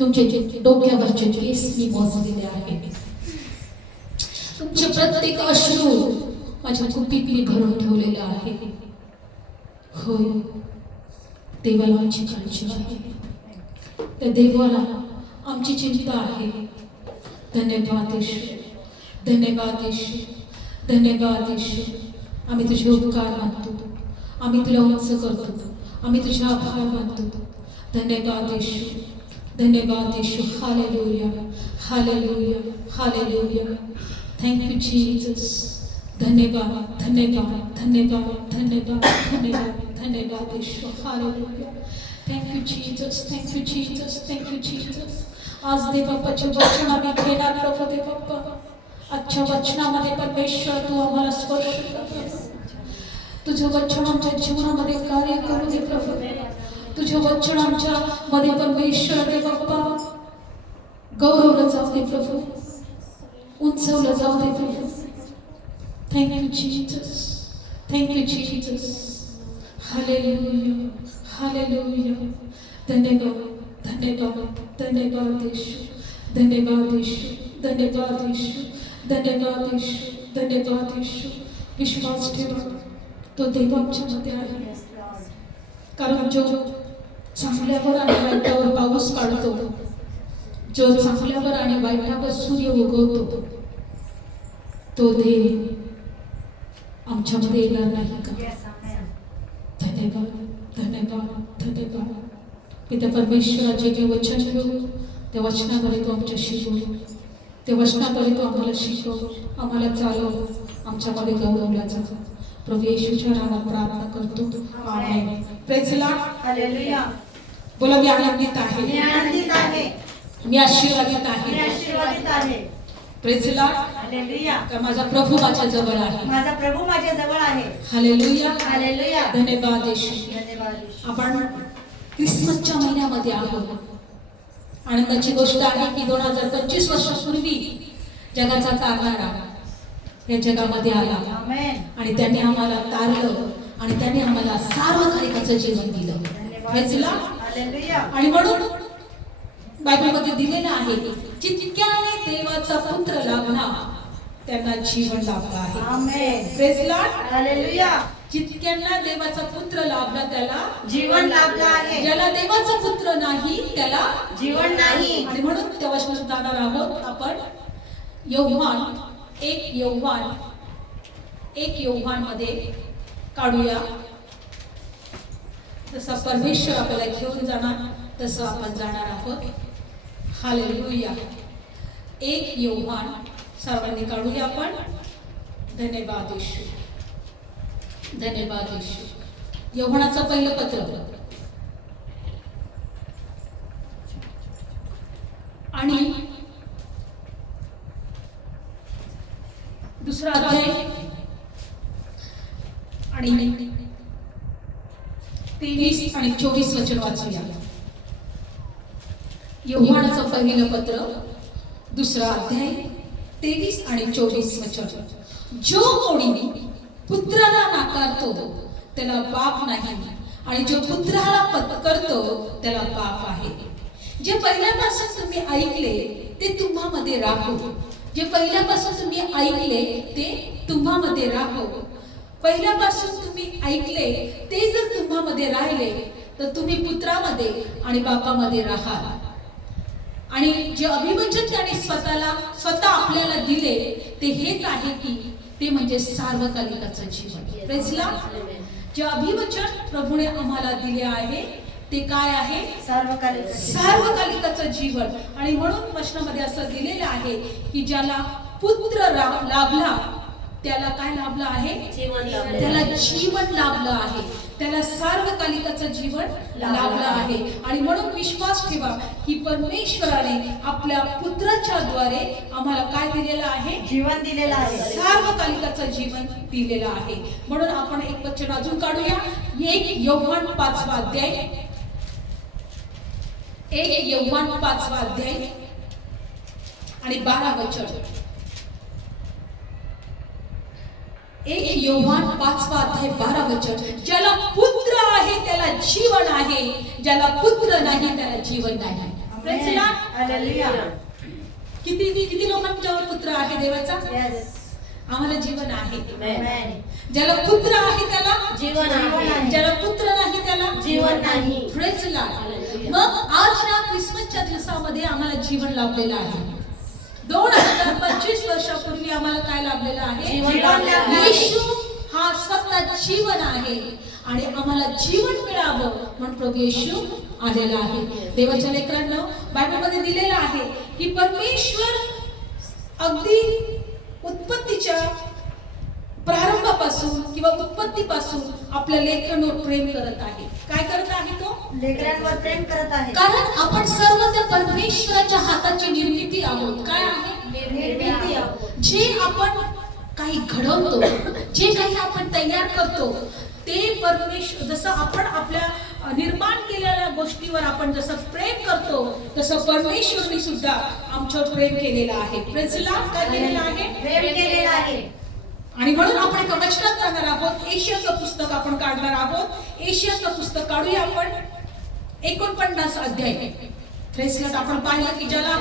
तुमचे डोक्यावरचे केस मी मोजलेले आहेत. तुमचे प्रत्येक अश्रू माझ्या कुपीत मी भरून ठेवलेलं आहे. होय, देवाला आमची काळजी आहे, त्या देवाला आमची चिंता आहे. धन्यवाद येशू, धन्यवाद येशू, धन्यवाद येशू. आम्ही तुझे उपकार मानतो, आम्ही तुला उंच करतो, आम्ही तुझे आभार मानतो. धन्यवाद येशू, धन्यवाद येशू. हालेलुया, हालेलुया, हालेलुया. Thank you Jesus. धन्यवाद, धन्यवाद, धन्यवाद, धन्यवाद, धन्यवाद, धन्यवाद येशू. हालेलुया. Thank you Jesus, thank you Jesus, thank you Jesus. आज देवबापाचे वचन आम्ही घेणार प्रभू. देवबाप्पा, आजच्या वचनामध्ये परमेश्वर तू आम्हाला स्पर्श कर. तुझं वचन आमच्या जीवनामध्ये कार्य करू दे प्रभू. तुझं वचन आमच्या मध्ये परमेश्वर देवबाप्पा गौरवलं जाऊ दे प्रभू, उंचवलं जाऊ दे प्रभू. Thank you Jesus, thank you Jesus. हालेलुया, हालेलुया. धन्यवाद, धन्यवाद, धन्यवाद येशू, धन्यवाद येशू, धन्यवाद येशू, धन्यवाद येशू, धन्यवाद येशू. विश्वास ठेवा, तो देव आमच्यामध्ये आहे. कारण जो चांगल्यावर आणि वाईटावर पाऊस पाडतो, जो चांगल्यावर आणि वाईटावर सूर्य उगवतो, तो देव आमच्यामध्ये येणार नाही का? धन्यवाद, धन्यवाद, धन्यवाद. पिता परमेश्वराचे जे वचन घेऊ, त्या वचनाद्वारे तो आमच्याशी बोल, त्या वचनाद्वारे तो आम्हाला शिकव, आम्हाला चालव, आमच्यामध्ये गौरवला जातो. प्रभू येशूच्या नावात प्रार्थना करतो, आमेन. Praise the Lord. हालेलुया. बोला, मी आनंदित आहे, मी आनंदित आहे, मी आशीर्वादित मी आहे. आशीर्वादित आहे. Praise the Lord. हालेलुया. का माझा प्रभू माझ्या जवळ आहे. माझा प्रभू माझ्या जवळ आहे. हालेलुया, हालेलुया. धन्यवाद येशू. धन्यवाद येशू. आपण क्रिसमसच्या महिन्यामध्ये आहोत. आनंदाची गोष्ट आहे की 2025 वर्षापूर्वी जगाचा तारणारा या जगामध्ये आला आमेन. आणि त्यांनी आम्हाला तारलं आणि त्यांनी आम्हाला सार्वकालिकाचं जीवन दिलं. Praise the Lord. हालेलुया. आणि म्हणून बायबलमध्ये दिलेलं आहे की जितक्याने देवाचा पुत्र लाभला त्यांना जीवन लाभलं आहे. आमेन. Praise the Lord. हालेलुया. जितक्यांना देवाचा पुत्र लाभला त्याला जीवन लाभलं आहे. ज्याला देवाचा पुत्र नाही त्याला जीवन नाही. आणि म्हणून त्या वचनात जाणार आहोत आपण. एक योहान मध्ये काढूया. जसा परमेश्वर आपल्याला घेऊन जाणार तसं आपण जाणार आहोत. हालेलुया. 1 योहान सर्वांनी काढूया आपण. धन्यवाद येशू, धन्यवाद येशू. योहानाचं पहिलं पत्र आणि दुसरा अध्याय आणि 23 आणि 24 वचन वाचूया. योहानाचं पहिलं पत्र, दुसरा अध्याय, 23 आणि 24 वचन. जो कोणी पुत्राला नाकारतो त्याला पाप नाही, आणि जो पुत्राला पत्करतो त्याला पाप आहे. जे पहिल्यापासून तुम्ही ऐकले ते तुम्हामध्ये राहो. जे पहिल्यापासून तुम्ही ऐकले ते तुम्हामध्ये राहो. पहिल्यापासून तुम्ही ऐकले ते जर तुम्हामध्ये राहिले तर तुम्ही पुत्रामध्ये आणि बापामध्ये राहाल. आणि जे अभिवचन त्याने स्वतः आपल्याला दिले ते हेच आहे की ते म्हणजे सार्वकालिकाचं जीवन. Praise the Lord. जे अभिवचन प्रभूने आम्हाला दिले आहे ते काय आहे? सार्वकालिकाचं जीवन. आणि म्हणून वचनामध्ये असं दिलेलं आहे की ज्याला पुत्र लाभला त्याला काय लाभलं आहे? त्याला जीवन लाभलं आहे, त्याला सार्वकालिकाचं जीवन लाभलं आहे. आणि म्हणून विश्वास ठेवा की परमेश्वराने आपल्या पुत्राच्या द्वारे आम्हाला काय दिलेलं आहे? जीवन दिलेलं आहे, सार्वकालिकाचं जीवन दिलेलं आहे. म्हणून आपण एक वचन अजून काढूया. 1 योहान 5 अध्याय, 1 योहान 5 अध्याय आणि 12 वचन. 1 योहान 5 अध्याय 12 वचन. ज्याला पुत्र आहे त्याला जीवन आहे, ज्याला पुत्र नाही त्याला जीवन नाही. Praise the Lord. हालेलुया. किती लोकांच्यावर पुत्र आहे देवाचा? Yes. आम्हाला जीवन आहे. Amen. ज्याला पुत्र आहे त्याला जीवन आहे. ज्याला पुत्र नाही त्याला जीवन नाही. Praise the Lord. मग आज या ख्रिसमसच्या दिवसामध्ये आम्हाला जीवन लाभलेलं आहे. 2025 वर्षापूर्वी आम्हाला काय लाभलेलं आहे? जीवन लाभलेलं आहे. येशू हा स्वतः जीवन आहे आणि आम्हाला जीवन मिळावं म्हणून प्रभू येशू आलेला आहे. देवाच्या लेकरांनो, बायबलमध्ये दिलेलं आहे की परमेश्वर अगदी उत्पत्तीच्या प्रारंभापासून किंवा उत्पत्तीपासून आपल्या लेकरांवर प्रेम करत आहे. काय करत आहे तो? लेकरांवर प्रेम करत आहे. कारण आपण सर्व त्या परमेश्वराच्या हाताची निर्मिती आहोत. काय आहे? निर्मिती आहोत. जे आपण काही घडवतो, जे काही आपण तयार करतो, ते परमेश्वर जसं आपण आपल्या निर्माण केलेल्या गोष्टीवर आपण जसं प्रेम करतो तसं परमेश्वरने सुद्धा आमच्यावर प्रेम केलेलं आहे. Praise the Lord. काय केलेलं आहे? प्रेम केलेलं आहे. आणि म्हणून आपण एका वचनात जाणार आहोत. एशियाचं पुस्तक आपण काढणार आहोत. एशियाचं पुस्तक काढूया आपण. 49 अध्याय. Praise the Lord. आपण पाहिलं की ज्याला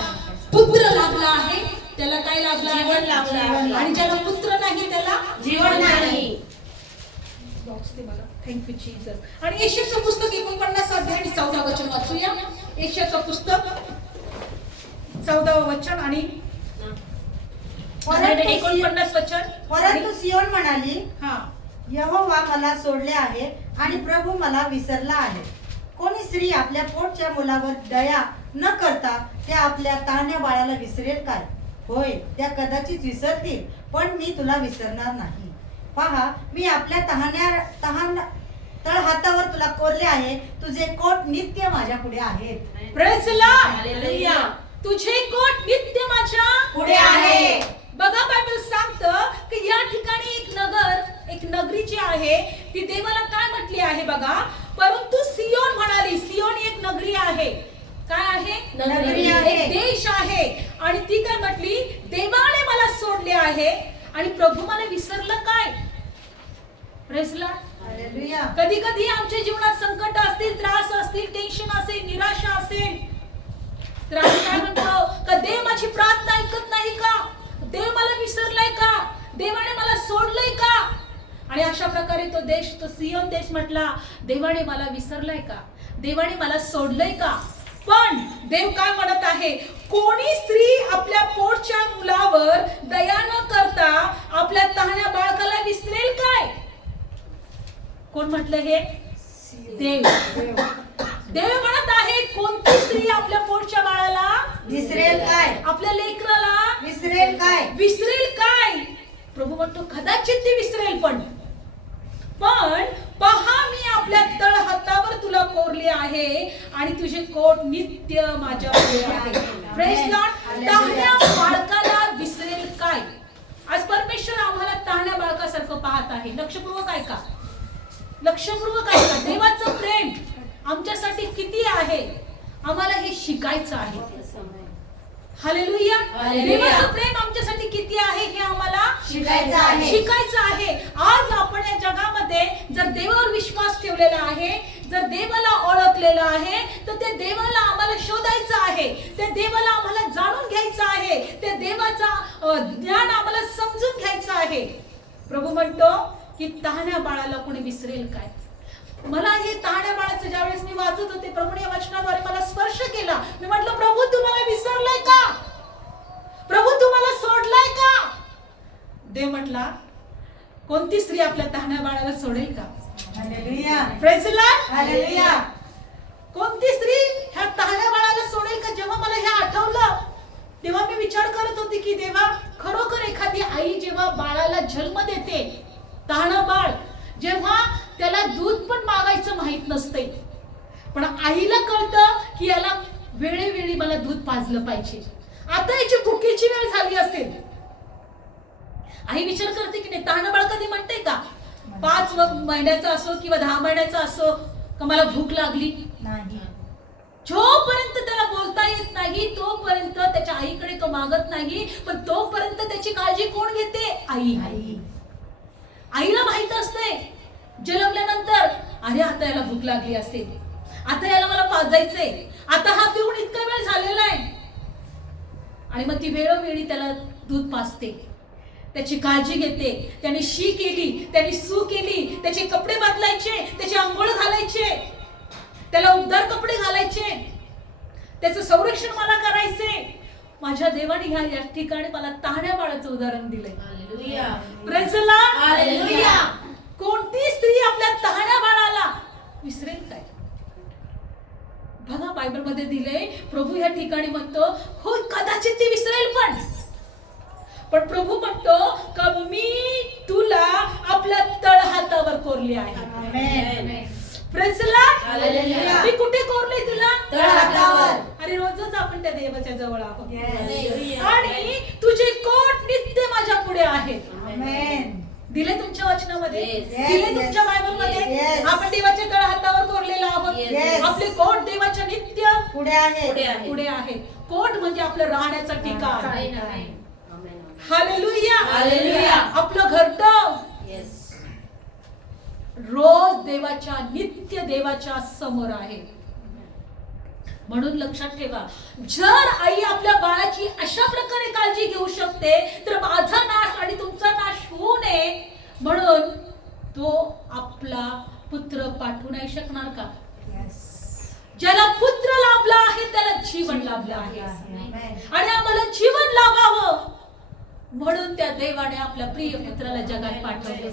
पुत्र लाभला आहे त्याला काय लाभलं? जीवन लाभलं आहे. आणि ज्याला पुत्र नाही त्याला जीवन नाही. बॉक्स दे मला. Thank you Jesus. आणि एशियाचं पुस्तक 49 अध्याय आणि 14 वचन वाचूया. एशियाचं पुस्तक 14 वचन आणि 49 वचन. परंतु सियोन म्हणाली, हा, यहोवा मला सोडले आहे आणि प्रभू मला विसरला आहे. कोणी स्त्री आपल्या पोटच्या मुलावर दया न करता त्या आपल्या तहान्या बाळाला विसरेल काय? होय, त्या कदाचित विसरतील, पण मी तुला विसरणार नाही. पहा, मी आपल्या तळहातावर तुला कोरले आहे. तुझे कोट नित्य माझ्या पुढे आहेत. Praise the Lord. हालेलुया. तुझे कोट नित्य माझ्या पुढे आहे. बघा, बायबल सांगतं की या ठिकाणी एक नगरी जी आहे ती देवाला काय म्हटली आहे बघा. परंतु सियोन म्हणाली. सियोन एक नगरी आहे. काय आहे? नगरी आहे. एक देश आहे. आणि ती काय म्हटली? देवाने मला सोडले आहे आणि प्रभू मला विसरलं काय? Praise the Lord. हालेलुया. कधी कधी आमच्या जीवनात संकट असतील, त्रास असतील, टेन्शन असेल, निराशा असेल, तर आम्ही काय म्हणतो का देव माझी प्रार्थना ऐकत नाही का? देव मला विसरलाय का? देवाने मला सोडलंय का? आणि अशा प्रकारे तो देश, तो सियोन देश म्हटला, देवाने मला विसरलाय का? देवाने मला सोडलंय का? पण देव काय म्हणत आहे? कोणी स्त्री आपल्या पोटच्या मुलावर दया न करता आपल्या तहान्या बाळकाला विसरेल काय? कोण म्हटलं हे? देव. देव म्हणत आहे, कोणती स्त्री आपल्या पोटच्या बाळाला विसरेल काय? आपल्या लेकराला विसरेल काय? विसरेल काय? प्रभू म्हणतो कदाचित ती विसरेल, पण पहा, मी आपल्या तळहातावर तुला कोरले आहे आणि तुझे कोट नित्य माझ्या पुढे आहे. Praise the Lord. तहान्या बाळकाला विसरेल काय? आज परमेश्वर आम्हाला तहान्या बाळकासारखं पाहत आहे. लक्षपूर्वक ऐका. लक्षपूर्वक ऐका. देवाचं प्रेम आमच्यासाठी किती आहे आम्हाला हे शिकायचं आहे. हालेलुया. देवाचं प्रेम आमच्यासाठी किती आहे हे आम्हाला शिकायचं आहे. आज आपण या जगामध्ये जर देवावर विश्वास ठेवलेला आहे, जर देवाला ओळखलेलं आहे, तर त्या देवाला आम्हाला शोधायचं आहे. त्या देवाला आम्हाला जाणून घ्यायचं आहे. त्या देवाचा ज्ञान आम्हाला समजून घ्यायचं आहे. प्रभू म्हणतो की तहान्या बाळाला कोणी विसरेल काय? मला हे तहान्या बाळाचं ज्यावेळेस मी वाचत होते, प्रभूने या वचनाद्वारे मला स्पर्श केला. मी म्हटलं, प्रभू तुम्हाला विसरलाय का? प्रभू तुम्हाला सोडलाय का? देव म्हटला, कोणती स्त्री आपल्या तहान्या बाळाला सोडेल का? Hallelujah. Praise the Lord. Hallelujah. कोणती स्त्री ह्या तहान्या बाळाला सोडेल का? जेव्हा मला हे आठवलं तेव्हा मी विचार करत होते की देवा, खरोखर एखादी आई जेव्हा बाळाला जन्म देते, तहानं बाळ जेव्हा त्याला दूध पण मागायचं माहित नसते, पण आईला कळतं की याला वेळोवेळी मला दूध पाजलं पाहिजे. आता याची भुकेची वेळ झाली असेल. आई विचार करते की नाही, तहानं बाळ कधी म्हणते का 5 महिन्याचा असो किंवा 10 महिन्याचा असो का मला भूक लागली नाही. जोपर्यंत त्याला बोलता येत नाही तोपर्यंत त्याच्या आईकडे तो मागत नाही. पण तोपर्यंत त्याची काळजी कोण घेते? आई. आईला माहित असते जन्मल्यानंतर, अरे आता याला भूक लागली असेल, आता याला मला पाजायचंय, आता हा पिऊन इतका वेळ झाला आणि मग ती वेळोवेळी त्याला दूध पाजते, त्याची काळजी घेते. त्याने शी केली, त्याने सू केली, त्याचे कपडे बदलायचे, त्याची आंघोळ घालायचे, त्याला उबदार कपडे घालायचे, त्याचं संरक्षण मला करायचे. माझ्या देवाने या ठिकाणी मला ताहण्या बाळाचं उदाहरण दिलंय. Praise the Lord. कोणती स्त्री आपल्या ताहण्या बाळाला विसरेल काय? बघा बायबल मध्ये दिले, प्रभू या ठिकाणी म्हणतो हो कदाचित ती विसरेल, पण प्रभू म्हणतो का मी तुला आपल्या तळहातावर कोरले आहे. Praise the Lord. मी कुठे कोरले तुला? तळहातावर. अरे रोजच आपण त्या देवाच्या जवळ आहोत. आणि तुझे कोट नित्य माझ्या पुढे आहेत. दिले तुमच्या वचनामध्ये, दिले तुमच्या बायबल मध्ये. आपण देवाच्या तळहातावर कोरलेला आहोत. आपले कोट देवाच्या नित्य पुढे आहे. पुढे आहेत. कोट म्हणजे आपलं राहण्याचं ठिकाण. हालेलुया. आपलं घरटं रोज देवाच्या, नित्य देवाच्या समोर आहे. म्हणून लक्षात ठेवा, जर आई आपल्या बाळाची अशा प्रकारे काळजी घेऊ शकते, तर माझा नाश आणि तुमचा नाश होऊ नये म्हणून तो आपला पुत्र पाठवू नाही शकणार का? ज्याला पुत्र लाभला आहे त्याला जीवन लाभलं आहे. आणि आम्हाला जीवन लाभावं म्हणून त्या देवाने आपल्या प्रिय पुत्राला जगात पाठवले.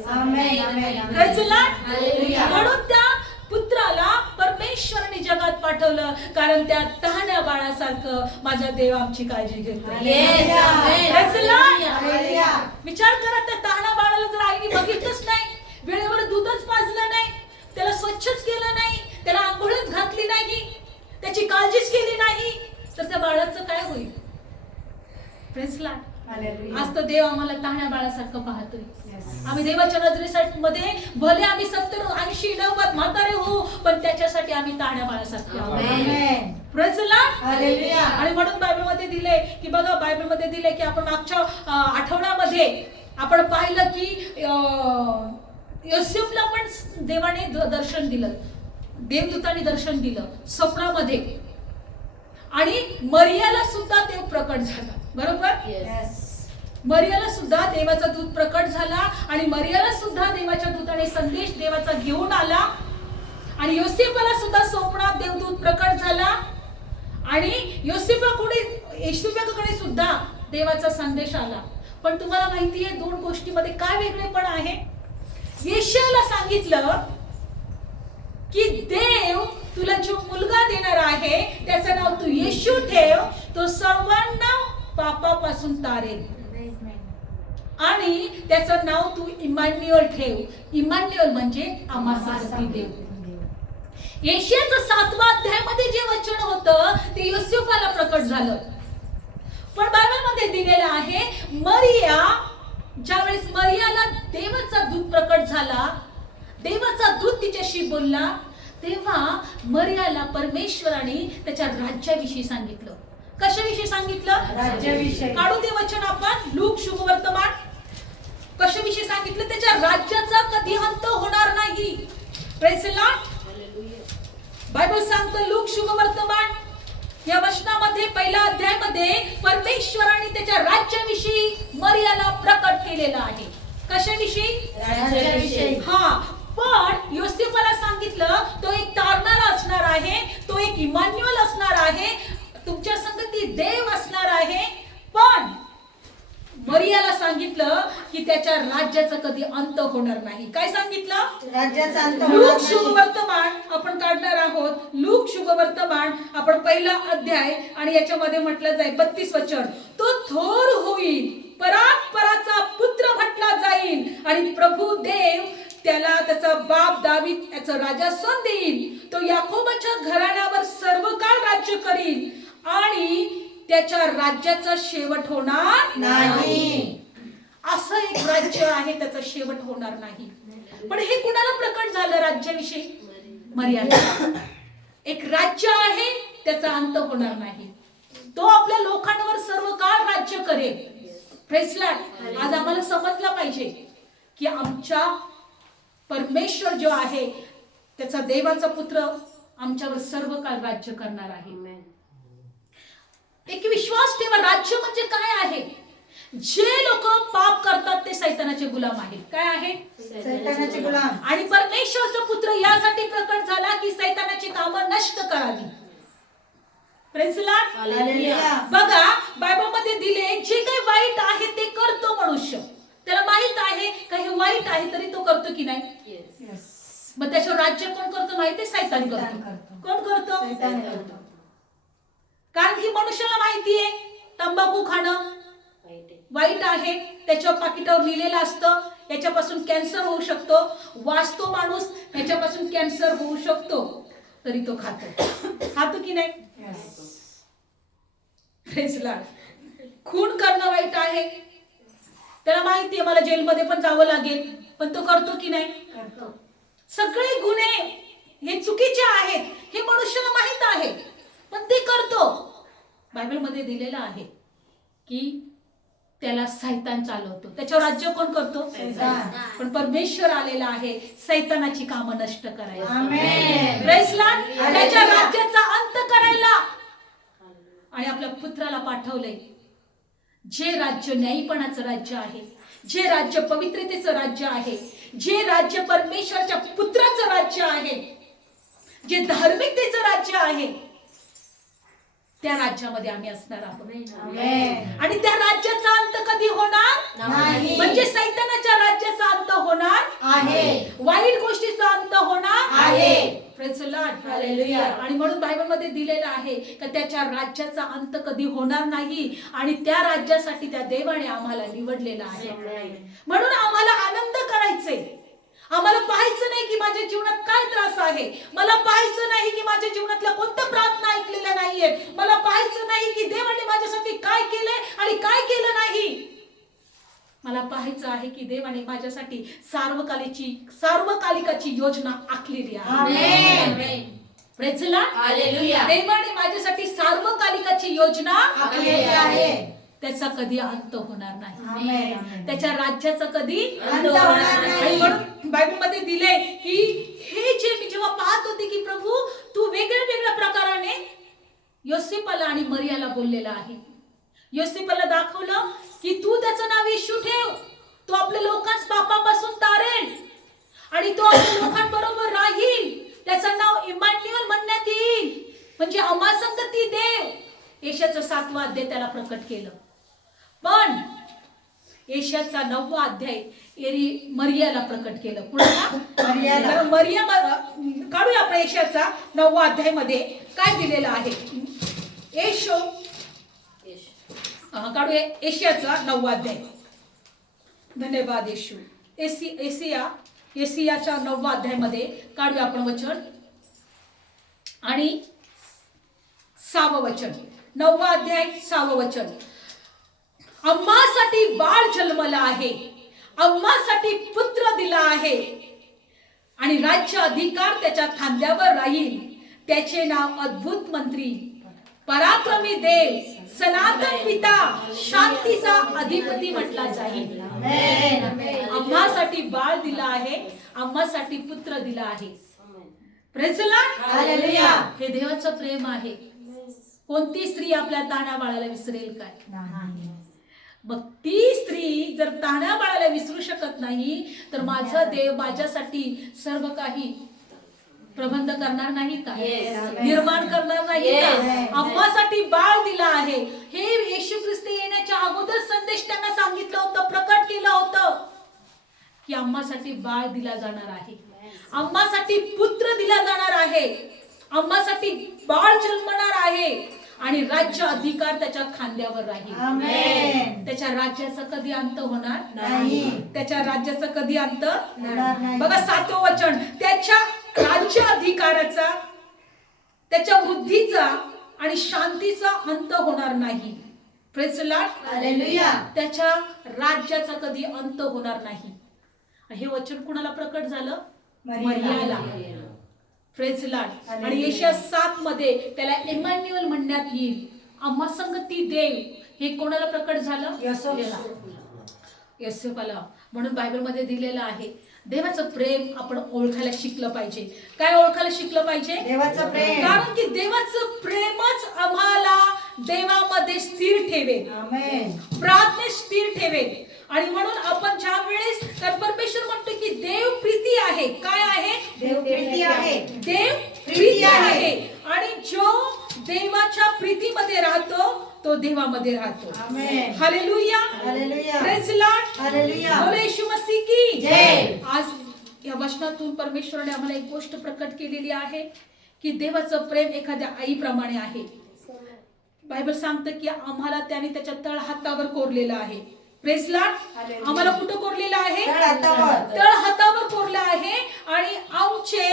म्हणून त्या पुत्राला परमेश्वराने जगात पाठवलं, कारण त्या तहान्या बाळासारखं माझा देव आमची काळजी घेतो. विचार करा, त्या तहान्या बाळाला जर आईने बघितलंच नाही, वेळेवर दूधच पाजलं नाही, त्याला स्वच्छच केलं नाही, त्याला आंघोळच घातली नाही, त्याची काळजीच केली नाही, तर त्या बाळाचं काय होईल? Praise the Lord. आज तर देव आम्हाला ताहण्या बाळासारखं पाहतोय. आम्ही देवाच्या नजरेमध्ये भले आम्ही 70, 80, 90 म्हातारे हो, पण त्याच्यासाठी आम्ही ताहण्या बाळासारखे आहोत. Praise the Lord. आणि म्हणून बायबल मध्ये दिले की बघा, बायबल मध्ये दिले की आपण मागच्या आठवड्यामध्ये आपण पाहिलं की योसेफला पण देवाने दर्शन दिलं, देवदूताने दर्शन दिलं स्वप्नामध्ये, आणि मरियाला सुद्धा देव प्रकट झाला. बरोबर. मरियाला सुद्धा देवाचा दूत प्रकट झाला, आणि मरियाला सुद्धा देवाच्या दूताने संदेश देवाचा घेऊन आला, आणि योसेफाला सुद्धा स्वप्नात देवदूत प्रकट झाला, आणि योसेफाकडे सुद्धा देवाचा संदेश आला. पण तुम्हाला माहिती आहे दोन गोष्टीमध्ये काय वेगळेपण आहे? येशयाला सांगितलं की देव तुला जो मुलगा देणार आहे त्याचं नाव तू येशू ठेव, तो सर्वांना पापापासून तारेल, आणि त्याचं नाव तू इम्मॅन्युअल ठेव. इम्मॅन्युअल म्हणजे आम्हासाठी देव. येशयाचं 7व्या अध्यायामध्ये जे वचन होतं ते योसेफाला प्रकट झालं. पण बायबलमध्ये दिलेलं आहे, ज्यावेळेस मरियाला देवाचा दूत प्रकट झाला, देवाचा दूत तिच्याशी बोलला, तेव्हा मरियाला परमेश्वराने त्याच्या राज्याविषयी सांगितलं. कशाविषयी सांगितलं? राज्याविषयी. काढू दे वचन आपण, लूक शुभवर्तमान. कशाविषयी सांगितलं? त्याच्या राज्याचा कधी अंत होणार नाही. Praise the Lord. बायबल सांगतं लूक शुभवर्तमान या वचनामध्ये 1ल्या अध्यायामध्ये परमेश्वराने त्याच्या राज्याविषयी मरियाला प्रकट केलेलं आहे. कशाविषयी? राज्याविषयी. हा. पण योसेफाला सांगितलं तो एक तारणारा असणार आहे, तो एक इम्मॅन्युअल असणार आहे, तुमच्या संगती देव असणार आहे. पण मरियाला सांगितलं की त्याच्या राज्याचा कधी अंत होणार नाही. काय सांगितलं? राज्याचा अंत. लूक शुभवर्तमान आपण काढणार आहोत. लूक शुभवर्तमान आपण 1ला अध्याय, आणि याच्यामध्ये म्हटलं जाईल 32 वचन, तो थोर होईल, परात्पराचा पुत्र म्हटला जाईल, आणि प्रभू देव त्याला त्याचा बाप दावीद याचं राजासन देईल. तो याकोबाच्या घराण्यावर सर्व काळ राज्य करील, आणि त्याच्या राज्याचा शेवट होणार नाही. असं एक राज्य आहे, त्याचा शेवट होणार नाही. पण हे कुणाला प्रकट झालं राज्याविषयी? मरियाला. एक राज्य आहे, त्याचा अंत होणार नाही, तो आपल्या लोकांवर सर्व काळ राज्य करेल. Praise the Lord. आज आम्हाला समजलं पाहिजे की आमच्या परमेश्वर जो आहे त्याचा देवाचा पुत्र आमच्यावर सर्व काळ राज्य करणार आहे. एक विश्वास विश्वास ठेवा. राज्य म्हणजे काय आहे? जे लोक पाप करतात ते सैतानाचे गुलाम आहेत. काय आहे? सैतानाचे गुलाम. आणि परमेश्वराचा पुत्र यासाठी प्रकट झाला की सैतानाची कामं नष्ट करावी. Praise Lord. हालेलुया. बघा बायबलमध्ये दिले जे काही वाईट आहे ते करतो मनुष्य. त्याला माहित आहे का हे वाईट आहे तरी तो करतो की नाही? मग त्याच्यावर राज्य कोण करतो माहिती आहे? सैतान करतो. कोण करतो? सैतान करतो. कारण की मनुष्याला माहिती आहे तंबाखू खाणं वाईट आहे. त्याच्यावर पाकिटावर लिहिलेलं असतं याच्यापासून कॅन्सर होऊ शकतो. वाचतो माणूस याच्यापासून कॅन्सर होऊ शकतो तरी तो खातो की नाही? Praise Lord. खून करणं वाईट आहे. त्याला माहिती आहे मला जेलमध्ये पण जावं लागेल पण तो करतो की नाही? करतो. सगळे गुन्हे हे चुकीचे आहेत हे मनुष्याला माहित आहे पण ते करतो. बायबलमध्ये दिलेलं आहे की त्याला सैतान चालवतो. त्याच्यावर राज्य कोण करतो? सैतान. पण परमेश्वर आलेला आहे सैतानाची कामं नष्ट करायला. आमेन. Praise Lord. हालेलुया. त्याच्या राज्याचा अंत करायला आणि आपल्या पुत्राला पाठवलंय. जे राज्य न्यायीपणाचं राज्य आहे, जे राज्य पवित्रतेचं राज्य आहे, जे राज्य परमेश्वराच्या पुत्राचं राज्य आहे, जे धार्मिकतेचं राज्य आहे त्या राज्यामध्ये आम्ही असणार आहोत. आमेन. आणि त्या राज्याचा अंत कधी होणार नाही. म्हणजे सैतानाच्या राज्याचा अंत होणार आहे. वाईट गोष्टीचा अंत होणार आहे. Praise the Lord. हालेलुया. आणि म्हणून बायबलमध्ये दिलेलं आहे की त्याच्या राज्याचा अंत कधी होणार नाही आणि त्या राज्यासाठी त्या देवाने आम्हाला निवडलेलं आहे. म्हणून आम्हाला आनंद करायचे. आम्हाला पाहायचं नाही की माझ्या जीवनात काय त्रास आहे. मला पाहायचं नाही की माझ्या जीवनातल्या कोणत्या प्रार्थना ऐकलेल्या नाहीयेत. मला पाहायचं नाही की देवाने माझ्यासाठी काय केलंय आणि काय केलं नाही. मला पाहायचं आहे की देवाने माझ्यासाठी सार्वकालिकाची योजना आखलेली आहे. आमेन. Praise the Lord. हालेलुया. देवाने माझ्यासाठी सार्वकालिकाची योजना आखलेली आहे. त्याचा कधी अंत होणार नाही. आमेन. त्याच्या राज्याचा कधी अंत होणार नाही. आणि म्हणून बायबलमध्ये दिले की हे जे मी जेव्हा पाहत होते की प्रभू तू वेगळ्या वेगळ्या प्रकाराने योसेफाला आणि मरियाला बोललेला आहे. योसेफाला दाखवलं की तू त्याचं नाव येशू ठेव. तो आपल्या लोकांस पापापासून तारेल आणि तो आपल्या लोकांबरोबर राहील. त्याचं नाव इम्मॅन्युअल म्हणण्यात येईल म्हणजे आम्हा संगती देव. येशाचं 7वां अध्याय त्याला प्रकट केलं. पण येशाचा 9वा अध्याय मरियाला प्रकट केलं. मरियाला. मरिया काढूया आपण येशाचा 9वा अध्याय मध्ये काय दिलेलं आहे. येशू काढूया एशियाचा 9वा अध्याय. धन्यवाद येशू. एशियाच्या 9वा अध्यायामध्ये काढूया आपण वचन आणि 6वं वचन. 9वा अध्याय 6वं वचन. आम्हासाठी बाळ जन्मला आहे, आम्हासाठी पुत्र दिला आहे आणि राज्य अधिकार त्याच्या खांद्यावर राहील. त्याचे नाव अद्भुत मंत्री, पराक्रमी देव, सनातन पिता, शांतीचा अधिपती म्हटला जाईल. आम्हासाठी बाळ दिला आहे, आम्हासाठी पुत्र दिला आहे. Praise the Lord. हालेलुया. हे देवाचं प्रेम आहे. कोणती स्त्री आपल्या ताण्या बाळाला विसरेल काय? मग ती स्त्री जर ताण्या बाळाला विसरू शकत नाही तर माझा देव माझ्यासाठी सर्व काही प्रबंध करणार नाही का? निर्माण करणार नाही का? आम्हासाठी बाळ दिला आहे. हे येशू ख्रिस्त येण्याच्या अगोदर संदेश त्यांना सांगितलं होतं, प्रकट केलं होतं की आम्हासाठी बाळ दिला जाणार आहे, आम्हासाठी पुत्र दिला जाणार आहे, आम्हासाठी बाळ जन्मणार आहे आणि राज्य अधिकार त्याच्या खांद्यावर राहील. आमेन. त्याच्या राज्याचा कधी अंत होणार नाही. त्याच्या राज्याचा कधी अंत होणार नाही. बघा 7वं वचन. त्याच्या राज्य अधिकाराचा, त्याच्या वृद्धीचा आणि शांतीचा अंत होणार नाही. Praise the Lord. हालेलुया. त्याच्या राज्याचा कधी अंत होणार नाही. हे वचन कुणाला प्रकट झालं? मरियाला. Praise the Lord. आणि येशया 7 मध्ये त्याला इम्मॅन्युअल म्हणण्यात येईल. आम्हा संगती देव. हे कोणाला प्रकट झालं? योसेफाला. म्हणून बायबलमध्ये दिलेलं आहे देवाचं प्रेम आपण ओळखायला शिकलं पाहिजे. काय ओळखायला शिकलं पाहिजे? देवाचं प्रेम. कारण की देवाचं प्रेमच आम्हाला देवामध्ये स्थिर ठेवेल, आमेन. प्रार्थनेत स्थिर ठेवेल. आणि म्हणून आपण ज्या वेळेस तर परमेश्वर म्हणतो की देव प्रीती आहे. काय आहे? देव प्रीती आहे. देव प्रीती आहे. आणि जो देवाच्या प्रीतीमध्ये राहतो तो देवामध्ये राहतो. आमेन. हालेलुया, हालेलुया. प्रेज लॉर्ड, हालेलुया. बोले येशू मसीह की जय. आज या वचनातून परमेश्वराने आम्हाला एक गोष्ट प्रकट केलेली आहे की देवाचं प्रेम एखाद्या आईप्रमाणे आहे. बायबल सांगतं की आम्हाला त्याने त्याच्या तळहातावर कोरलेलं आहे. Praise Lord. आम्हाला कुठं कोरलेलं आहे? तळहातावर कोरलं आहे. आणि आमचे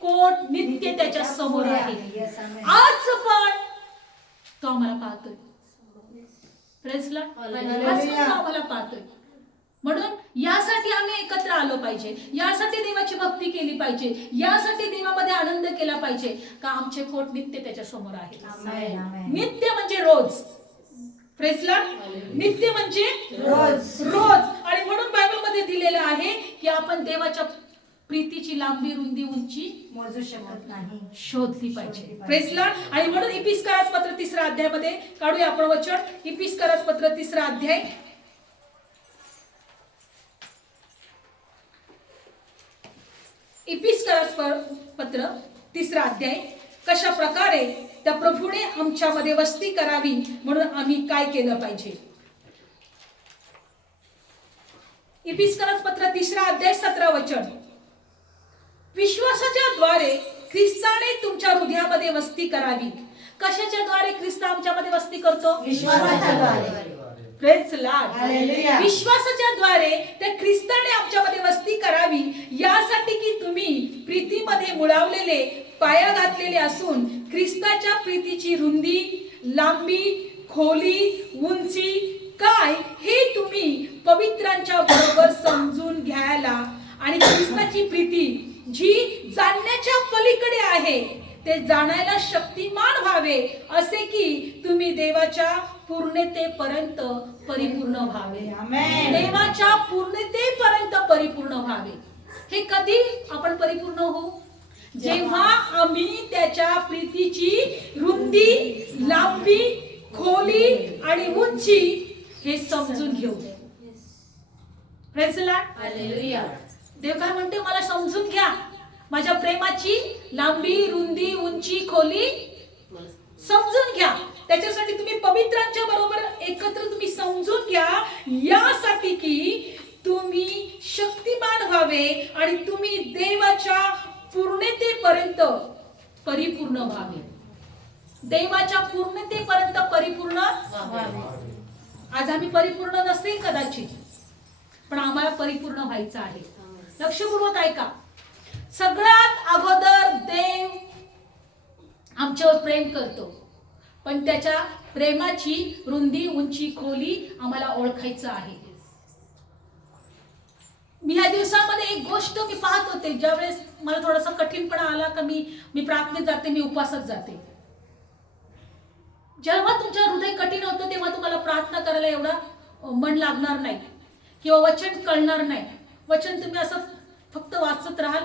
कोट नित्य त्याच्या समोर आहे. आज पण तो आम्हाला पाहतोय. Praise Lord. आज पण तो आम्हाला पाहतोय. म्हणून यासाठी आम्ही एकत्र आलो पाहिजे, यासाठी देवाची भक्ती केली पाहिजे, यासाठी देवामध्ये आनंद केला पाहिजे का आमचे कोट नित्य त्याच्या समोर आहे. नित्य म्हणजे रोज. Praise Lord. नित्य म्हणजे रोज. रोज. आणि म्हणून बायबल मध्ये दिलेलं आहे की आपण देवाच्या प्रीतीची लांबी, रुंदी, उंची मोजू शकत नाही, शोधली पाहिजे. Praise Lord. आणि म्हणून इपिस्करास पत्र 3 अध्यायामध्ये काढूया आपण वचन. इपिस्करास पत्र 3 अध्याय इपिस्करास पत्र 3 अध्याय कशा प्रकारे त्या प्रभूने आमच्यामध्ये वस्ती करावी म्हणून आम्ही काय केलं पाहिजे. इपिस्करास पत्र 3 अध्याय 17 वचन. विश्वासाच्या द्वारे ख्रिस्ताने तुमच्या हृदयामध्ये वस्ती करावी. कशाच्या द्वारे ख्रिस्त आमच्यामध्ये वस्ती करतो? विश्वासाच्या द्वारे. Praise Lord. हालेलुया. विश्वासाच्या द्वारे त्या ख्रिस्ताने आमच्यामध्ये वस्ती करावी यासाठी की तुम्ही प्रीतीमध्ये मुळावलेले, पाया घातलेले असून ख्रिस्ताच्या प्रीतीची रुंदी, लांबी, खोली, उंची काय हे तुम्ही पवित्रांच्या बरोबर समजून घ्यायला आणि ख्रिस्ताची प्रीती जी जाणण्याच्या पलीकडे आहे ते जाणायला शक्तिमान व्हावे असे की तुम्ही देवाच्या पूर्णतेपर्यंत परिपूर्ण व्हावे. आमेन. देवाच्या पूर्णतेपर्यंत परिपूर्ण व्हावे. हे कधी आपण परिपूर्ण होऊ? जेव्हा आम्ही त्याच्या प्रीतीची रुंदी, लांबी, खोली आणि उंची हे समजून घेऊ. Praise Lord. हालेलुया. देव काय म्हणते? मला समजून घ्या. माझ्या प्रेमाची लांबी, रुंदी, उंची, खोली समजून घ्या. त्याच्यासाठी तुम्ही पवित्रांच्या बरोबर एकत्र तुम्ही समजून घ्या यासाठी की तुम्ही शक्तिमान व्हावे आणि तुम्ही देवाच्या पूर्णतेपर्यंत परिपूर्ण व्हावे. देवाच्या पूर्णतेपर्यंत परिपूर्ण व्हावे. आज आम्ही परिपूर्ण नसेल कदाचित, पण आम्हाला परिपूर्ण व्हायचं आहे. लक्षपूर्वक ऐका. सगळ्यात अगोदर देव आमच्यावर प्रेम करतो, पण त्याच्या प्रेमाची रुंदी, उंची, खोली आम्हाला ओळखायचं आहे. मी या दिवसामध्ये एक गोष्ट मी पाहत होते. ज्यावेळेस मला थोडासा कठीणपणा आला का मी प्रार्थनेत जाते, मी उपासात जाते. जेव्हा तुमचं हृदय कठीण होतं तेव्हा तुम्हाला प्रार्थना करायला एवढा मन लागणार नाही किंवा वचन कळणार नाही. वचन तुम्ही असं फक्त वाचत राहाल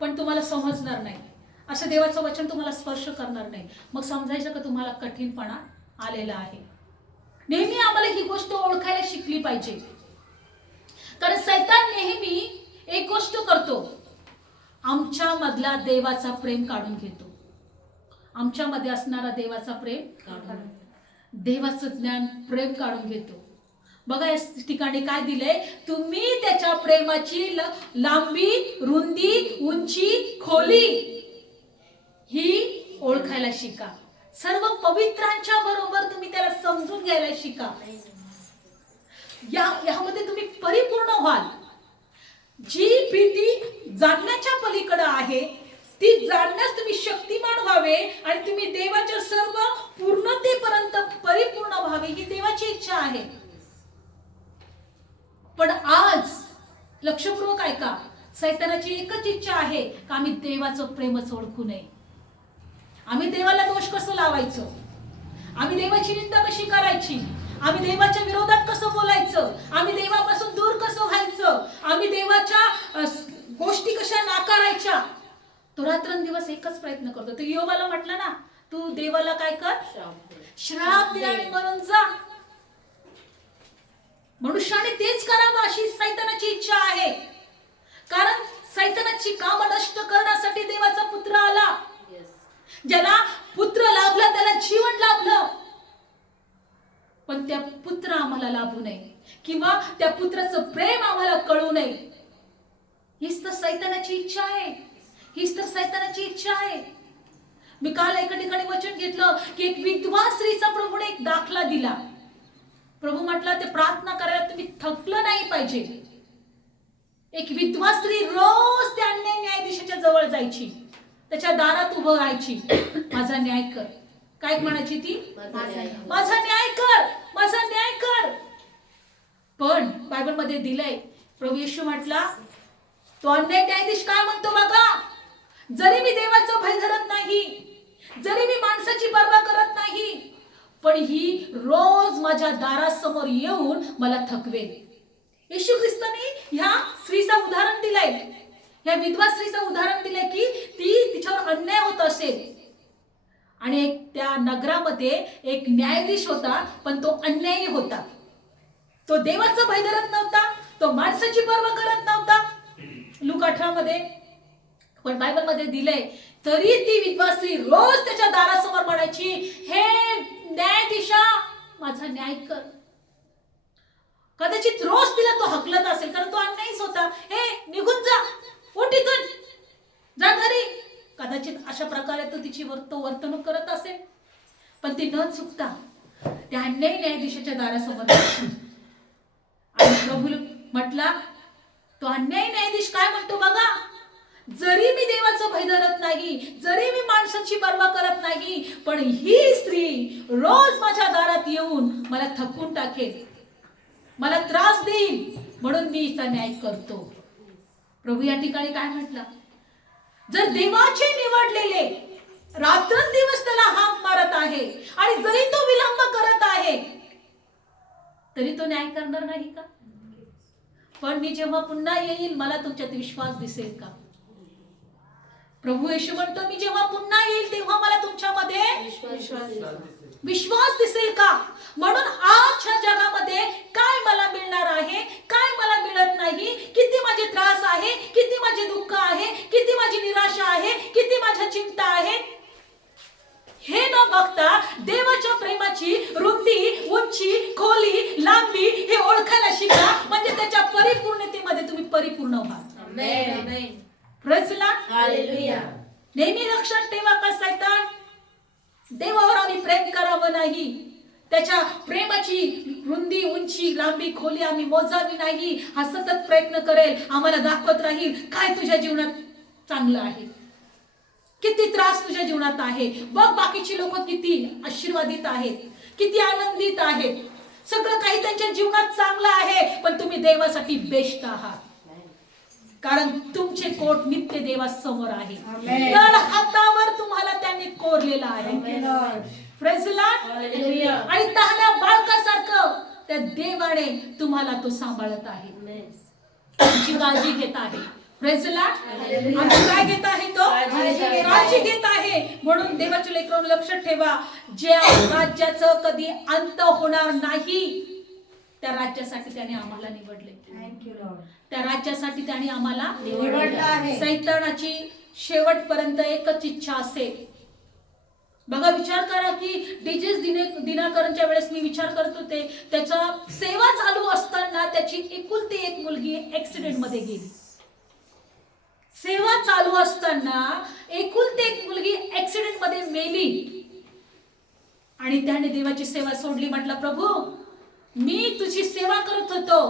पण तुम्हाला समजणार नाही. असं देवाचं वचन तुम्हाला स्पर्श करणार नाही. मग समजायचं का तुम्हाला कठीणपणा आलेला आहे. नेहमी आम्हाला ही गोष्ट ओळखायला शिकली पाहिजे. कारण सैतान नेहमी एक गोष्ट करतो, आमच्या मधला देवाचा प्रेम काढून घेतो. आमच्यामध्ये असणारा देवाचा प्रेम, देवाचं ज्ञान, प्रेम काढून घेतो. बघा या ठिकाणी काय दिलंय? तुम्ही त्याच्या प्रेमाची लांबी, रुंदी, उंची, खोली ही ओळखायला शिका. सर्व पवित्रांच्या बरोबर तुम्ही त्याला समजून घ्यायला शिका. यामध्ये तुम्ही परिपूर्ण व्हाल. जी प्रीती जाणण्याच्या पलीकडे आहे ती जाणण्यास तुम्ही शक्तिमान व्हावे आणि तुम्ही देवाच्या सर्व पूर्णतेपर्यंत परिपूर्ण व्हावे ही देवाची इच्छा आहे. पण आज लक्षपूर्वक ऐका, सैतानाची एकच इच्छा आहे का आम्ही देवाचं प्रेमच ओळखू नये. आम्ही देवाला दोष कसं लावायचं, आम्ही देवाची निंदा कशी करायची, आम्ही देवाच्या विरोधात कसं बोलायचं, आम्ही देवापासून दूर कसं व्हायचं, आम्ही देवाच्या गोष्टी कशा नाकारायच्या. तो रात्रंदिवस एकच प्रयत्न करतो. तो योबाला म्हटला ना, तू देवाला काय कर, श्राप दिला आणि मरून जा. मनुष्याने तेच करावं अशी सैतानाची इच्छा आहे. कारण सैतानाची कामं नष्ट करण्यासाठी देवाचा पुत्र आला. ज्याला पुत्र लाभला त्याला जीवन लाभलं. पण त्या पुत्र आम्हाला लाभू नये किंवा त्या पुत्राचं प्रेम आम्हाला कळू नये. हीच तर सैतानाची इच्छा आहे. हीच तर सैतानाची इच्छा आहे. मी काल एका ठिकाणी वचन घेतलं की एक विधवा स्त्रीचा प्रभूने एक दाखला दिला. प्रभू म्हटलं ते प्रार्थना करायला तुम्ही थकलं नाही पाहिजे. एक विधवा स्त्री रोज त्या अन्याय न्यायाधीशाच्या जवळ जायची, त्याच्या दारात उभं राहायची. माझा न्याय कर. काय म्हणायची ती? माझा न्याय कर, माझा न्याय कर. पण बायबल मध्ये दिलंय, प्रभू येशू म्हटला तो अन्याय न्यायाधीश काय म्हणतो बघा. जरी मी देवाचं भय धरत नाही, जरी मी माणसाची पर्वा करत नाही, पण ही रोज माझ्या दारासमोर येऊन मला थकवेल. येशू ख्रिस्ताने ह्या स्त्रीचं उदाहरण दिलंय, ह्या विधवा स्त्रीचं उदाहरण दिलंय की ती तिच्यावर अन्याय होत असेल आणि एक त्या नगरामध्ये एक न्यायाधीश होता, पण तो अन्यायी होता. तो देवाचं भय धरत नव्हता, तो माणसाची पर्वा करत नव्हता. लूका 18 मध्ये पण बायबल मध्ये दिलंय तरी ती विधवा स्त्री रोज त्याच्या दारासमोर म्हणायची, हे न्यायाधीशा माझा न्याय कर. कदाचित रोज तिला तो हकलत असेल कारण तो अन्यायीच होता. हे निघून जा, उठ इथून, जा घरी. कदाचित अशा प्रकारे तो तिची वर्तणूक करत असेल. पण ती न चुकता त्या अन्यायी न्यायाधीशाच्या दारासमोर आणि प्रभू म्हटला तो अन्यायी न्यायाधीश काय म्हणतो बघा. जरी मी देवाचं भय धरत नाही, जरी मी माणसाची पर्वा करत नाही, पण ही स्त्री रोज माझ्या दारात येऊन मला थकून टाकेल, मला त्रास देईल, म्हणून मी हिचा न्याय करतो. प्रभू या ठिकाणी काय म्हटलं, जर देवाचे निवडलेले रात्रंदिवस त्याला हाक मारत आहे आणि जरी तो विलंब करत आहे तरी तो न्याय करणार नाही का? पण मी जेव्हा पुन्हा येईल मला तुमच्यात विश्वास दिसेल का? प्रभू येशू म्हणतो मी जेव्हा पुन्हा येईल तेव्हा मला तुमच्यामध्ये विश्वास दिसेल का? म्हणून आजच्या जगामध्ये काय मला मिळणार आहे, काय मला मिळत नाही, किती माझे त्रास आहे, किती माझे दुःख आहे, किती माझी निराशा आहे, किती माझ्या चिंता आहे, हे न बघता देवाच्या प्रेमाची रुंदी, उंची, खोली, लांबी हे ओळखायला शिका. म्हणजे त्याच्या परिपूर्णतेमध्ये तुम्ही परिपूर्ण व्हा. Praise the Lord. हालेलुया. नेहमी लक्षात ठेवा का सैतान देवावर आम्ही प्रेम करावं नाही, त्याच्या प्रेमाची रुंदी, उंची, लांबी, खोली आम्ही मोजावी नाही. हा सतत प्रयत्न करेल, आम्हाला दाखवत राहील काय तुझ्या जीवनात चांगलं आहे, किती त्रास तुझ्या जीवनात आहे. बघ बाकीची लोक किती आशीर्वादित आहेत, किती आनंदित आहेत, सगळं काही त्यांच्या जीवनात चांगलं आहे, पण तुम्ही देवासाठी बेस्ट आहात. कारण तुमचे कोट नित्य देवासमोर आहे. तळ हातावर तुम्हाला त्यांनी कोरलेला आहे. Praise the Lord. हालेलुया. आणि तहान्या बाळकासारखं त्या देवाने तुम्हाला तो सांभाळत आहे, तुमची काळजी घेत आहे. Praise the Lord. आम्ही काय घेत आहे तो काळजी घेत आहे. म्हणून देवाच्या लेकरांनो लक्षात ठेवा, ज्या राज्याचं कधी अंत होणार नाही त्या राज्यासाठी त्याने आम्हाला निवडले. Thank you Lord. त्या राज्यासाठी त्याने आम्हाला निवडलं आहे. सैतानाची शेवटपर्यंत एकच इच्छा असेल. बघा विचार करा की डीजेस दिनाकरनच्या वेळेस मी विचार करत होते, त्याचा सेवा चालू असताना त्याची एकुलती एक मुलगी ऍक्सिडेंट मध्ये गेली. सेवा चालू असताना एकुलती एक मुलगी ऍक्सिडेंट मध्ये मेली आणि त्याने देवाची सेवा सोडली. म्हटलं प्रभू मी तुझी सेवा करत होतो,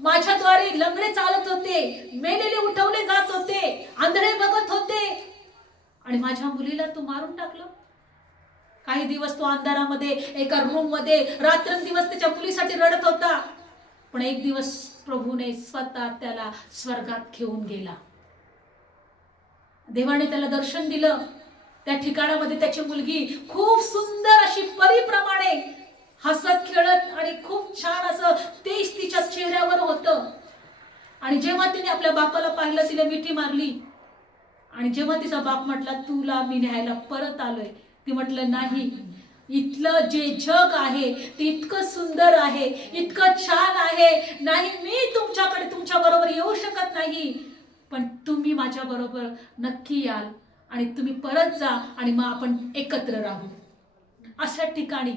माझ्याद्वारे लंगडे चालत होते, मेलेले उठवले जात होते, आंधळे बघत होते आणि माझ्या मुलीला तू मारून टाकलं. काही दिवस तो अंधारामध्ये एका रूम मध्ये रात्रंदिवस त्याच्या मुलीसाठी रडत होता. पण एक दिवस प्रभूने स्वतः त्याला स्वर्गात घेऊन गेला. देवाने त्याला दर्शन दिलं. त्या ठिकाणामध्ये त्याची मुलगी खूप सुंदर अशी परीप्रमाणे हसत खेळत आणि खूप छान असं तेज तिच्या चेहऱ्यावर होतं. आणि जेव्हा तिने आपल्या बापाला पाहिलं तिला मिठी मारली आणि जेव्हा तिचा बाप म्हटला तुला मी न्यायला परत आलोय, ती म्हटलं नाही, इथलं जे जग आहे ते इतकं सुंदर आहे, इतकं छान आहे. नाही, मी तुमच्या बरोबर येऊ शकत नाही, पण तुम्ही माझ्या बरोबर नक्की याल आणि तुम्ही परत जा आणि मग आपण एकत्र राहू. अशा ठिकाणी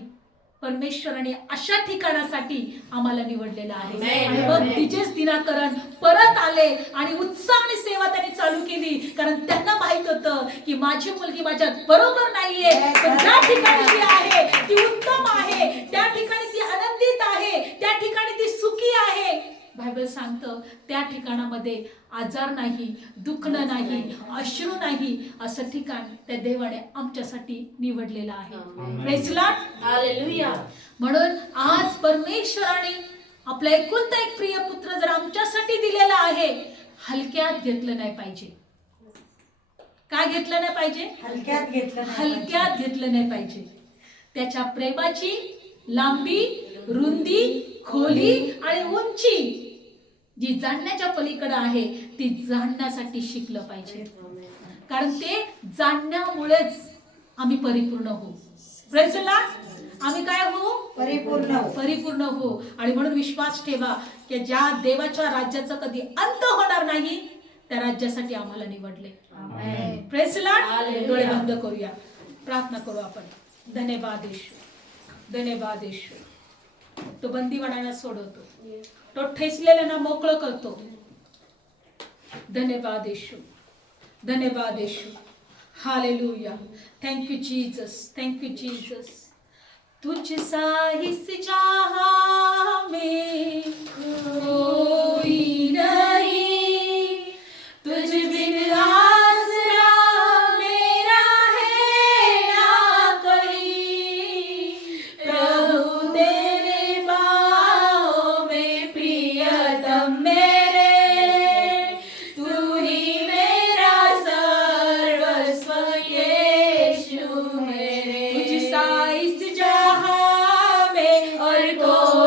परमेश्वराने अशा ठिकाणासाठी आम्हाला निवडलेलं आहे. आणि मग तिचेच दिनाकरण परत आले आणि उत्साहाने सेवा त्यांनी चालू केली, कारण त्यांना माहित होतं की माझी मुलगी माझ्या बरोबर नाहीये, पण ज्या ठिकाणी ती आहे ती उत्तम आहे, त्या ठिकाणी ती आनंदित आहे, त्या ठिकाणी ती सुखी आहे. बायबल सांगतं त्या ठिकाणामध्ये आजार नाही, दुखणं नाही, अश्रू नाही, असं ठिकाण त्या देवाने आमच्यासाठी निवडलेलं आहे. Praise Lord, hallelujah. म्हणून आज परमेश्वराने आपला एकुलता एक प्रिय पुत्र जर आमच्यासाठी दिलेला आहे, हलक्यात घेतलं नाही पाहिजे. काय घेतलं नाही पाहिजे? हलक्यात घेतलं नाही पाहिजे. त्याच्या प्रेमाची लांबी, रुंदी, खोली आणि उंची जी जाणण्याच्या पलीकडे आहे ती जाणण्यासाठी शिकलं पाहिजे, कारण ते जाणण्यामुळेच आम्ही परिपूर्ण होऊ. प्रेज लॉर्ड, आम्ही काय होऊ? परिपूर्ण हो. आणि म्हणून विश्वास ठेवा की ज्या देवाच्या राज्याचा कधी अंत होणार नाही त्या राज्यासाठी आम्हाला निवडले. Praise Lord. डोळे बंद करूया, प्रार्थना करू आपण. धन्यवाद येशू, धन्यवाद येशू. तो बंदीवानांना सोडवतो, तो ठेचलेल्यांना मोकळं करतो. धन्यवाद येशू, धन्यवाद येशू. हालेलुया. Thank you Jesus, thank you Jesus. तुझसा हिस जहां में कोई नहीं, तुझ बिन आसरा मेरा है ना कोई. प्रभु तेरे बाहों में प्रियतम मेरे, तू ही मेरा सर्वस्व यीशु मेरे. तुझसा इस जहां में और कोई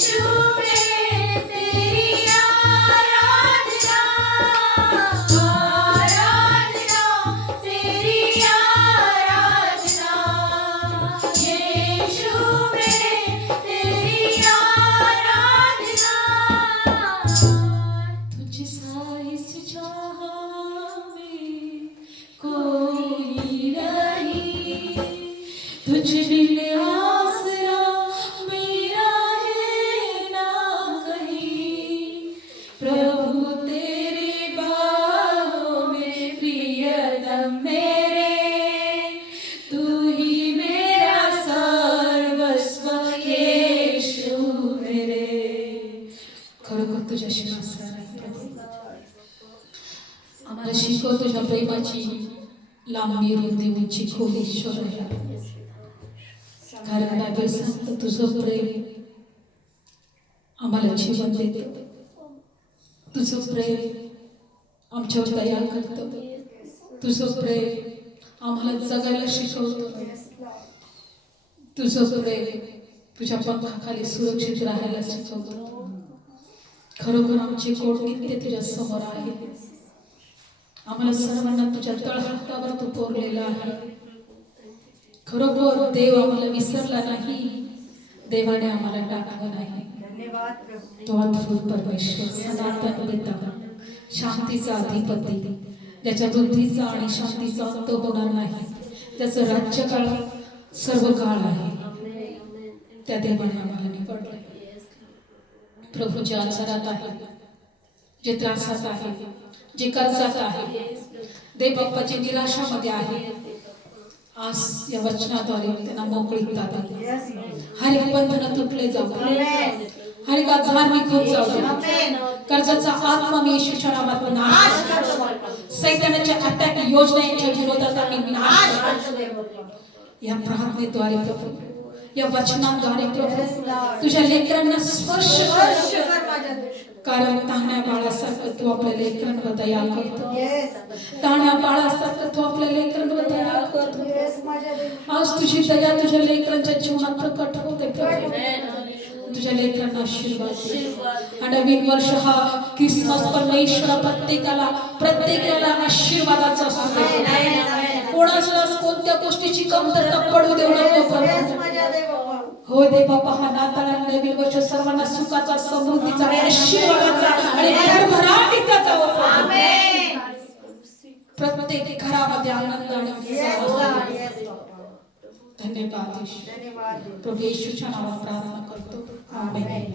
यीशु में तेरी आराधना, आराधना, तेरी आराधना, यीशु में तेरी आराधना। तुझसा इस जहां में कोई नहीं, तुझ बिन आसरा मेरा है ना कहीं, प्रभु तेरे बाहों में प्रियतम मेरे, तू ही मेरा सर्वस्व यीशु मेरे। खरोखर तुझ्याशी आसरा नाही प्रभू, आम्हाला शिकव तुझ्या प्रेमाची लांबी रुंदी उंची खोल ईश्वर आहे, कारण बायबल सांगतं तुझं प्रेम आम्हाला जीवन देतं, तुझं प्रेम आमच्यावर दया करतं, तुझं प्रेम आम्हाला जगायला शिकवतं, तुझं प्रेम तुझ्या पंखाखाली सुरक्षित राहायला शिकवतं। खरोखर आमचे कोट नित्य तुझ्या समोर आहे, आम्हाला सर्वांना तुझ्या तळहातावर तू कोरलेला आहे। खरोखर देव आम्हाला विसरला नाही, देवाने आम्हाला टाकलं नाही। धन्यवाद प्रभू। तो अद्भुत परमेश्वर, सनातन पिता, शांतीचा अधिपती, ज्याच्या बुद्धीचा आणि शांतीचा अंत होणार नाही, त्याचं राज्यकाळ सर्व काळ आहे, त्या देवाने आम्हाला निवडले। प्रभू जे आजारात आहे, जे त्रासात आहे, जे कर्जात आहे, देव बाप्पा जे निराशामध्ये आहे, आज या वचनाद्वारे त्यांना मोकळीकता दे। हर एक बंधन तुटले जाऊ, हर एक धार्मिक होत जाऊ, कर्जाचा आत्मा मी येशूच्या नावात नाश करतो, सैतानाच्या अटॅक योजनेच्या विरोधात आम्ही नाश करतो। या प्रार्थनेद्वारे प्रभू, या वचनाद्वारे प्रभू, तुझ्या लेकरांना स्पर्श कर, कारण तान्ह्या बाळासारखं तू आपल्या लेकरांवर दया करतो, तान्ह्या बाळासारखं तू आपल्या लेकरांवर दया करतो। आज तुझी दया तुझ्या लेकरांच्या जीवनात प्रकट होते प्रभू, तुझ्या लेकरांना आशीर्वाद दे। नवीन वर्ष हा ख्रिसमस परमेश्वर प्रत्येकाला आशीर्वादाचा असू दे, कोणाला कोणत्या गोष्टीची कमतरता पडू देऊ नको प्रभू। हो दे बाप्पा, हा नाताळ आणि नवीन वर्ष सर्वांना सुखाचा, समृद्धीचा, आशीर्वादाचा आणि भरभराटीचा जावो आमेन। प्रत्येक घरामध्ये आनंद आणि धन्यवाद प्रभू येशूच्या नावात प्रार्थना करतो, आमेन।